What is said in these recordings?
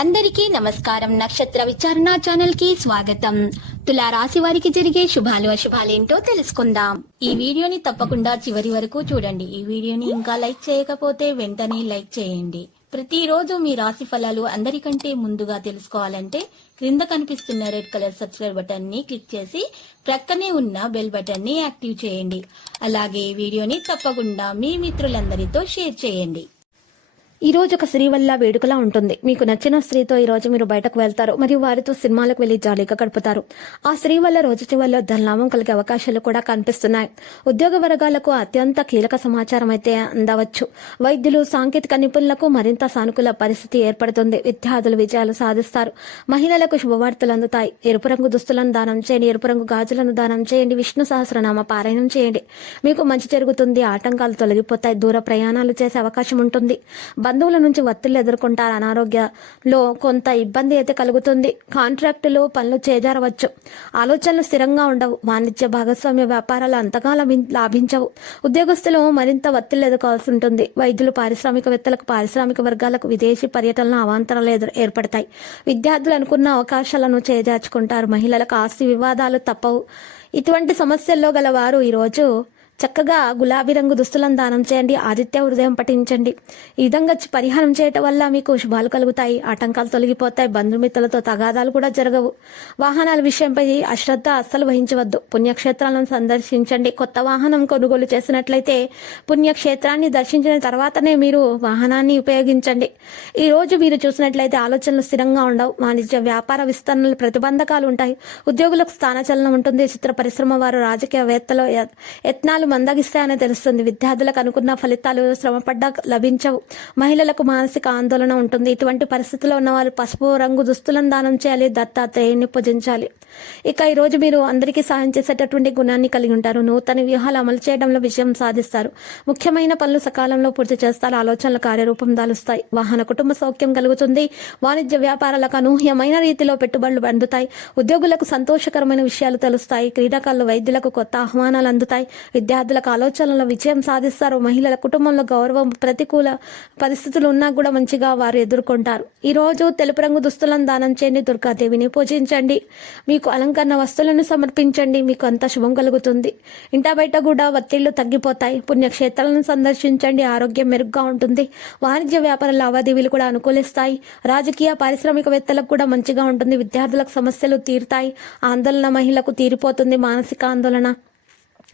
అందరికీ నమస్కారం. నక్షత్ర విచారణ ఛానల్ కి స్వాగతం. తులా రాశి వారికి జరిగే శుభాలు అశుభాలేంటో తెలుసుకుందాం. ఈ వీడియోని తప్పకుండా చివరి వరకు చూడండి. ఈ వీడియోని ఇంకా లైక్ చేయకపోతే వెంటనే లైక్ చేయండి. ప్రతిరోజు మీ రాశి ఫలాలు అందరికంటే ముందుగా తెలుసుకోవాలంటే క్రింద కనిపిస్తున్న రెడ్ కలర్ సబ్స్క్రైబ్ బటన్ ని క్లిక్ చేసి ప్రక్కనే ఉన్న బెల్ బటన్ ని యాక్టివ్ చేయండి. అలాగే ఈ వీడియోని తప్పకుండా మీ మిత్రులందరితో షేర్ చేయండి. ఈ రోజు ఒక స్త్రీ వల్ల వేడుకలా ఉంటుంది. మీకు నచ్చిన స్త్రీతో ఈ రోజు మీరు బయటకు వెళ్తారు మరియు వారితో సినిమాలకు వెళ్లి జాలీగా గడుపుతారు. ఆ స్త్రీ వల్ల రోజు చివరిలో ధనలాభం కలిగే అవకాశాలు కూడా కనిపిస్తున్నాయి. ఉద్యోగ వర్గాలకు అత్యంత కీలక సమాచారం అయితే అందవచ్చు. వైద్యులు, సాంకేతిక నిపుణులకు మరింత సానుకూల పరిస్థితి ఏర్పడుతుంది. విద్యార్థులు విజయాలు సాధిస్తారు. మహిళలకు శుభవార్తలు అందుతాయి. ఎరుపు రంగు దుస్తులను దానం చేయండి. ఎరుపు రంగు గాజులను దానం చేయండి. విష్ణు సహస్రనామ పారాయణం చేయండి. మీకు మంచి జరుగుతుంది. ఆటంకాలు తొలగిపోతాయి. దూర ప్రయాణాలు చేసే అవకాశం ఉంటుంది. బంధువుల నుంచి ఒత్తిళ్లు ఎదుర్కొంటారు. అనారోగ్యంలో కొంత ఇబ్బంది అయితే కలుగుతుంది. కాంట్రాక్టులు పనులు చేజారవచ్చు. ఆలోచనలు స్థిరంగా ఉండవు. వాణిజ్య భాగస్వామ్య వ్యాపారాలు అంతగా లాభించవు. ఉద్యోగస్తులు మరింత ఒత్తిళ్లు ఎదుర్కోవాల్సి ఉంటుంది. వైద్యులు, పారిశ్రామికవేత్తలకు, పారిశ్రామిక వర్గాలకు విదేశీ పర్యటనలో అవాంతరాలు ఏర్పడతాయి. విద్యార్థులు అనుకున్న అవకాశాలను చేజార్చుకుంటారు. మహిళలకు ఆస్తి వివాదాలు తప్పవు. ఇటువంటి సమస్యల్లో గల వారు ఈరోజు చక్కగా గులాబీ రంగు దుస్తులను దానం చేయండి. ఆదిత్య హృదయం పఠించండి. ఈ విధంగా పరిహారం చేయటం వల్ల మీకు శుభాలు కలుగుతాయి. ఆటంకాలు తొలగిపోతాయి. బంధుమిత్రులతో తగాదాలు కూడా జరగవు. వాహనాల విషయంపై అశ్రద్ధ అస్సలు వహించవద్దు. పుణ్యక్షేత్రాలను సందర్శించండి. కొత్త వాహనం కొనుగోలు చేసినట్లయితే పుణ్యక్షేత్రాన్ని దర్శించిన తర్వాతనే మీరు వాహనాన్ని ఉపయోగించండి. ఈ రోజు మీరు చూసినట్లయితే ఆలోచనలు స్థిరంగా ఉండవు. వాణిజ్య వ్యాపార విస్తరణలు ప్రతిబంధకాలు ఉంటాయి. ఉద్యోగులకు స్థానచలనం ఉంటుంది. చిత్ర పరిశ్రమ వారు, రాజకీయవేత్తలు యత్నాలు మందగిస్తాయని తెలుస్తుంది. విద్యార్థులకు అనుకున్న ఫలితాలు శ్రమపడ్డా లభించవు. మహిళలకు మానసిక ఆందోళన ఉంటుంది. ఇటువంటి పరిస్థితుల్లో ఉన్న వాళ్ళు పసుపు రంగు దుస్తులను దానం చేయాలి. దత్తాత్రేయుని పూజించాలి. ఇక ఈ రోజు మీరు అందరికీ సాయం చేసేటటువంటి గుణాన్ని కలిగి ఉంటారు. నూతన వ్యూహాలు అమలు చేయడంలో విజయం సాధిస్తారు. ముఖ్యమైన పనులు సకాలంలో పూర్తి చేస్తారు. ఆలోచనలు కార్యరూపం దాలుస్తాయి. వాహన కుటుంబ సౌఖ్యం కలుగుతుంది. వాణిజ్య వ్యాపారాలకు అనూహ్యమైన రీతిలో పెట్టుబడులు అందుతాయి. ఉద్యోగులకు సంతోషకరమైన విషయాలు తెలుస్తాయి. క్రీడాకారులు, వైద్యులకు కొత్త ఆహ్వానాలు అందుతాయి. విద్యార్థులకు ఆలోచనలో విజయం సాధిస్తారు. మహిళల కుటుంబంలో గౌరవం, ప్రతికూల పరిస్థితులు ఉన్నా కూడా మంచిగా వారు ఎదుర్కొంటారు. ఈ రోజు తెలుపు రంగు దుస్తులను దానం చేయండి. దుర్గాదేవిని పూజించండి. మీకు అలంకరణ వస్తువులను సమర్పించండి. మీకు అంత శుభం కలుగుతుంది. ఇంటా బయట కూడా ఒత్తిళ్లు తగ్గిపోతాయి. పుణ్యక్షేత్రాలను సందర్శించండి. ఆరోగ్యం మెరుగ్గా ఉంటుంది. వాణిజ్య వ్యాపార లావాదేవీలు కూడా అనుకూలిస్తాయి. రాజకీయ, పారిశ్రామికవేత్తలకు కూడా మంచిగా ఉంటుంది. విద్యార్థులకు సమస్యలు తీరుతాయి. ఆందోళన మహిళలకు తీరిపోతుంది. మానసిక ఆందోళన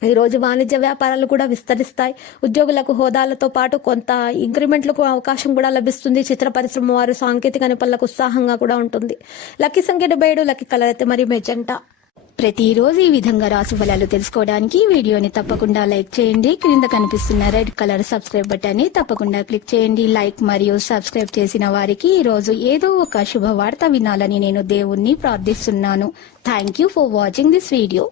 ఈ రోజు వాణిజ్య వ్యాపారాలు కూడా విస్తరిస్తాయి. ఉద్యోగులకు హోదాలతో పాటు కొంత ఇంక్రిమెంట్లకు అవకాశం కూడా లభిస్తుంది. చిత్ర పరిశ్రమ వారు, సాంకేతిక నిపుణులకు ఉత్సాహంగా కూడా ఉంటుంది. లక్కీ సంఖ్య 77, లక్కీ కలర్ అయితే మరి మెజెంటా. ప్రతిరోజు ఈ విధంగా రాశి ఫలాలు తెలుసుకోవడానికి వీడియోని తప్పకుండా లైక్ చేయండి. క్రింద కనిపిస్తున్న రెడ్ కలర్ సబ్స్క్రైబ్ బటన్ ని తప్పకుండా క్లిక్ చేయండి. లైక్ మరియు సబ్స్క్రైబ్ చేసిన వారికి ఈ రోజు ఏదో ఒక శుభవార్త వినాలని నేను దేవుణ్ణి ప్రార్థిస్తున్నాను. Thank you for watching this video.